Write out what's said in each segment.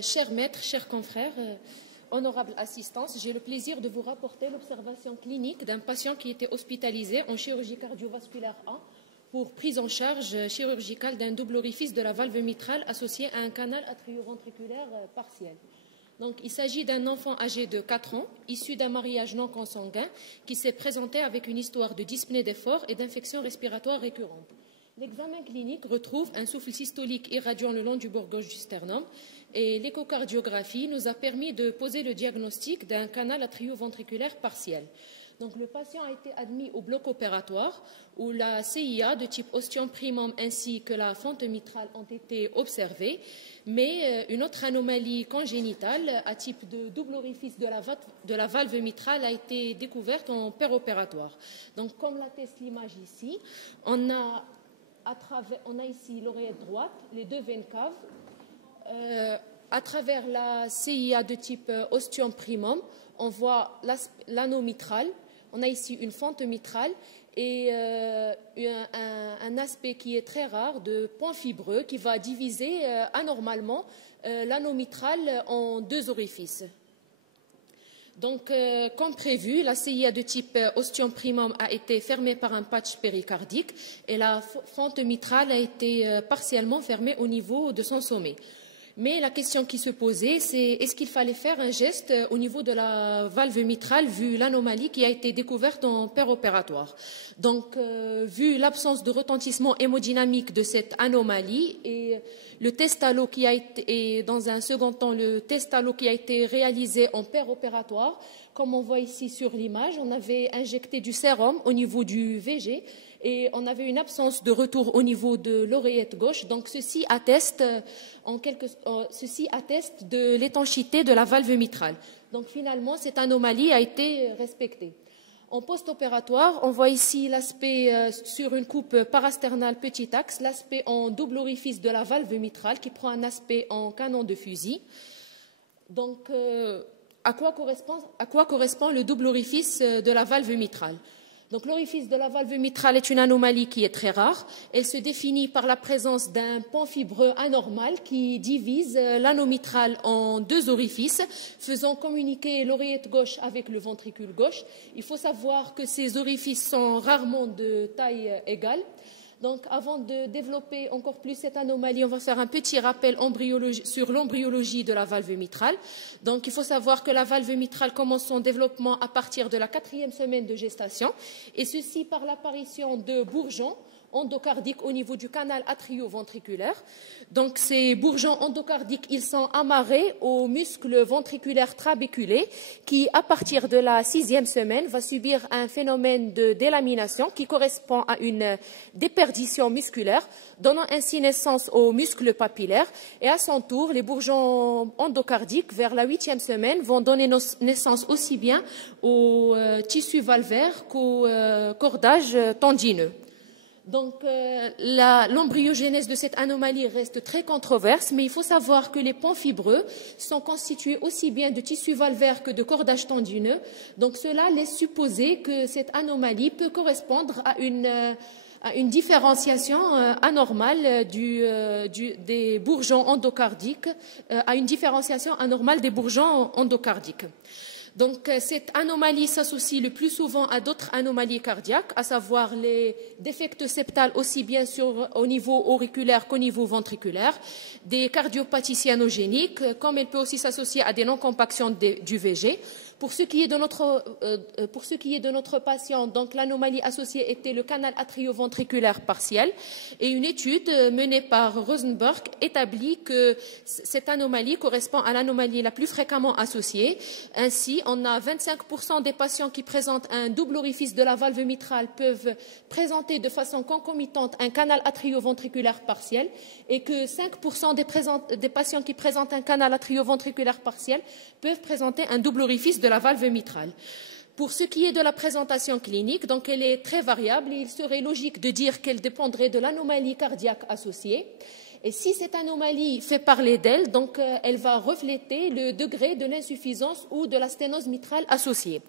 Chers maîtres, chers confrères, honorable assistance, j'ai le plaisir de vous rapporter l'observation clinique d'un patient qui était hospitalisé en chirurgie cardiovasculaire A pour prise en charge chirurgicale d'un double orifice de la valve mitrale associé à un canal atrioventriculaire partiel. Il s'agit d'un enfant âgé de 4 ans, issu d'un mariage non consanguin, qui s'est présenté avec une histoire de dyspnée d'effort et d'infection respiratoire récurrente. L'examen clinique retrouve un souffle systolique irradiant le long du bord gauche du sternum et l'échocardiographie nous a permis de poser le diagnostic d'un canal atrioventriculaire partiel. Le patient a été admis au bloc opératoire où la CIA de type ostium primum ainsi que la fente mitrale ont été observées, mais une autre anomalie congénitale à type de double orifice de la valve mitrale a été découverte en péropératoire. Comme l'atteste l'image ici, on a ici l'oreillette droite, les deux veines caves. À travers la CIA de type ostium primum, on voit l'anneau mitral. On a ici une fente mitrale et un aspect qui est très rare de point fibreux qui va diviser anormalement l'anneau mitral en deux orifices. Comme prévu, la CIA de type ostium primum a été fermée par un patch péricardique et la fente mitrale a été partiellement fermée au niveau de son sommet. Mais la question qui se posait, c'est est-ce qu'il fallait faire un geste au niveau de la valve mitrale vu l'anomalie qui a été découverte en péropératoire. Vu l'absence de retentissement hémodynamique de cette anomalie et le test allo qui a été, et dans un second temps, le test allo qui a été réalisé en péropératoire, comme on voit ici sur l'image, on avait injecté du sérum au niveau du VG et on avait une absence de retour au niveau de l'oreillette gauche. Ceci atteste de l'étanchéité de la valve mitrale. Finalement, cette anomalie a été respectée. En post-opératoire, on voit ici l'aspect sur une coupe parasternale petit axe, l'aspect en double orifice de la valve mitrale qui prend un aspect en canon de fusil. À quoi correspond le double orifice de la valve mitrale? L'orifice de la valve mitrale est une anomalie qui est très rare. Elle se définit par la présence d'un pan fibreux anormal qui divise l'anneau mitral en deux orifices, faisant communiquer l'oreillette gauche avec le ventricule gauche. Il faut savoir que ces orifices sont rarement de taille égale. Avant de développer encore plus cette anomalie, on va faire un petit rappel sur l'embryologie de la valve mitrale. Il faut savoir que la valve mitrale commence son développement à partir de la 4e semaine de gestation, et ceci par l'apparition de bourgeons endocardiques au niveau du canal atrioventriculaire. Ces bourgeons endocardiques, ils sont amarrés au muscle ventriculaire trabéculé qui, à partir de la 6e semaine, va subir un phénomène de délamination qui correspond à une déperdition musculaire, donnant ainsi naissance au muscle papillaire. Et à son tour, les bourgeons endocardiques, vers la 8e semaine, vont donner naissance aussi bien au tissu valvaire qu'au cordage tendineux. L'embryogénèse de cette anomalie reste très controverse, mais il faut savoir que les pans fibreux sont constitués aussi bien de tissu valvaire que de cordage tendineux. Cela laisse supposer que cette anomalie peut correspondre à une différenciation anormale des bourgeons endocardiques, à une différenciation anormale des bourgeons endocardiques. Cette anomalie s'associe le plus souvent à d'autres anomalies cardiaques, à savoir les défects septales aussi bien au niveau auriculaire qu'au niveau ventriculaire, des cardiopathies cyanogéniques, comme elle peut aussi s'associer à des non-compactions du VG. Pour ce qui est de notre patient, l'anomalie associée était le canal atrioventriculaire partiel et une étude menée par Rosenberg établit que cette anomalie correspond à l'anomalie la plus fréquemment associée. Ainsi, on a 25% des patients qui présentent un double orifice de la valve mitrale peuvent présenter de façon concomitante un canal atrioventriculaire partiel et que 5% des patients qui présentent un canal atrioventriculaire partiel peuvent présenter un double orifice de la valve mitrale. Pour ce qui est de la présentation clinique, elle est très variable et il serait logique de dire qu'elle dépendrait de l'anomalie cardiaque associée. Et si cette anomalie fait parler d'elle, donc elle va refléter le degré de l'insuffisance ou de la sténose mitrale associée.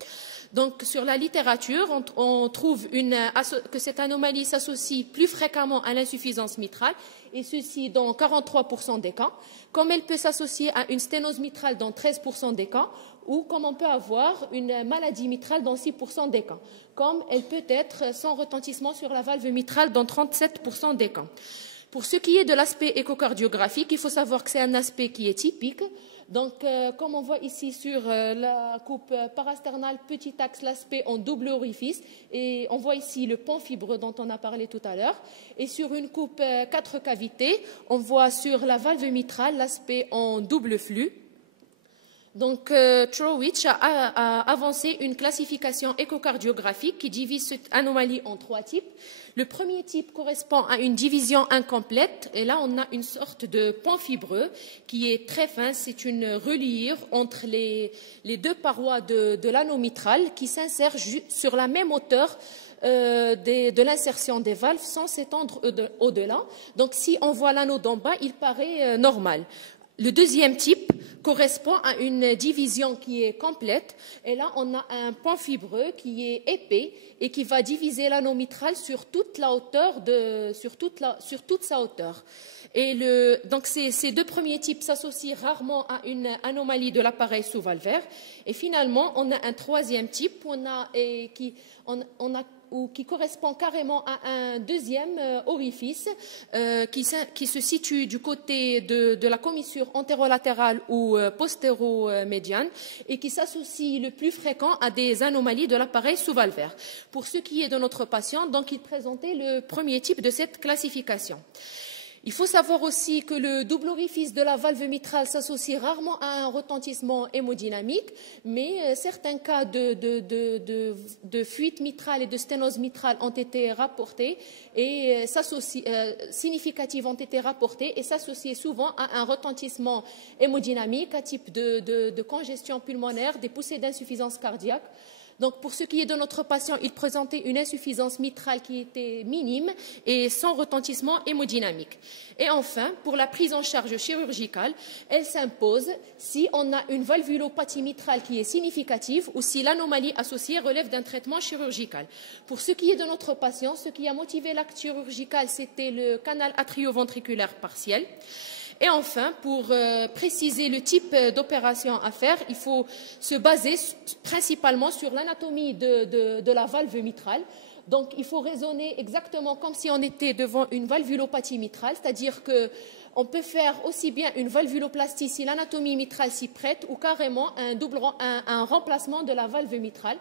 Donc, sur la littérature, on trouve que cette anomalie s'associe plus fréquemment à l'insuffisance mitrale, et ceci dans 43% des cas, comme elle peut s'associer à une sténose mitrale dans 13% des cas, ou comme on peut avoir une maladie mitrale dans 6% des cas, comme elle peut être sans retentissement sur la valve mitrale dans 37% des cas. Pour ce qui est de l'aspect échocardiographique, il faut savoir que c'est un aspect qui est typique. Donc, comme on voit ici sur la coupe parasternale, petit axe, l'aspect en double orifice, et on voit ici le pont fibreux dont on a parlé tout à l'heure. Et sur une coupe 4 cavités, on voit sur la valve mitrale l'aspect en double flux. Donc, Trowitz a avancé une classification échocardiographique qui divise cette anomalie en 3 types. Le premier type correspond à une division incomplète, et là on a une sorte de pont fibreux qui est très fin, c'est une reliure entre les deux parois de l'anneau mitral qui s'insère sur la même hauteur de l'insertion des valves sans s'étendre au-delà. Donc si on voit l'anneau d'en bas, il paraît normal. Le deuxième type correspond à une division qui est complète. Et là, on a un pont fibreux qui est épais et qui va diviser l'anneau mitral sur toute la hauteur sur toute sa hauteur. Et donc ces deux premiers types s'associent rarement à une anomalie de l'appareil sous-valvaire. Et finalement, on a un troisième type qui correspond carrément à un deuxième orifice qui se situe du côté de la commissure antérolatérale ou postéro-médiane et qui s'associe le plus fréquent à des anomalies de l'appareil sous-valvaire. Pour ce qui est de notre patient, donc il présentait le premier type de cette classification. Il faut savoir aussi que le double orifice de la valve mitrale s'associe rarement à un retentissement hémodynamique, mais certains cas de fuite mitrale et de sténose mitrale ont été rapportés et significatifs ont été rapportés et s'associaient souvent à un retentissement hémodynamique à type de congestion pulmonaire, des poussées d'insuffisance cardiaque. Donc, pour ce qui est de notre patient, il présentait une insuffisance mitrale qui était minime et sans retentissement hémodynamique. Et enfin, pour la prise en charge chirurgicale, elle s'impose si on a une valvulopathie mitrale qui est significative ou si l'anomalie associée relève d'un traitement chirurgical. Pour ce qui est de notre patient, ce qui a motivé l'acte chirurgical, c'était le canal atrioventriculaire partiel. Et enfin, pour préciser le type d'opération à faire, il faut se baser principalement sur l'anatomie de la valve mitrale. Donc, il faut raisonner exactement comme si on était devant une valvulopathie mitrale, c'est-à-dire qu'on peut faire aussi bien une valvuloplastie si l'anatomie mitrale s'y prête ou carrément un remplacement de la valve mitrale.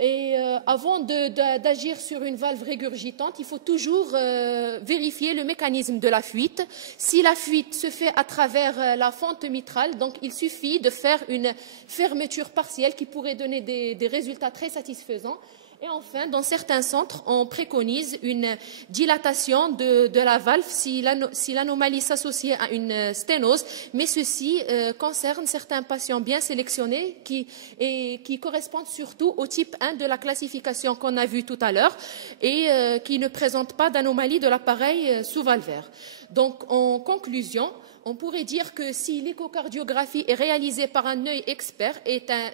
Et avant d'agir sur une valve régurgitante, il faut toujours vérifier le mécanisme de la fuite. Si la fuite se fait à travers la fente mitrale, donc il suffit de faire une fermeture partielle qui pourrait donner des résultats très satisfaisants. Et enfin, dans certains centres, on préconise une dilatation de la valve si l'anomalie s'associe à une sténose, mais ceci concerne certains patients bien sélectionnés qui correspondent surtout au type 1 de la classification qu'on a vue tout à l'heure et qui ne présentent pas d'anomalie de l'appareil sous-valvaire. Donc, en conclusion, on pourrait dire que si l'échocardiographie est réalisée par un œil expert,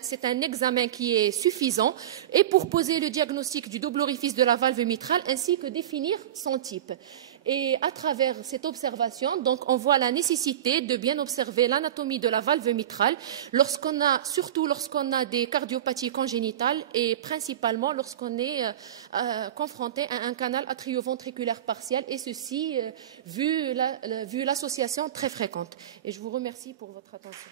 c'est un examen qui est suffisant et pour poser le diagnostic du double orifice de la valve mitrale ainsi que définir son type. Et à travers cette observation, donc, on voit la nécessité de bien observer l'anatomie de la valve mitrale surtout lorsqu'on a des cardiopathies congénitales et principalement lorsqu'on est confronté à un canal atrioventriculaire partiel et ceci vu l'association très fréquente. Et je vous remercie pour votre attention.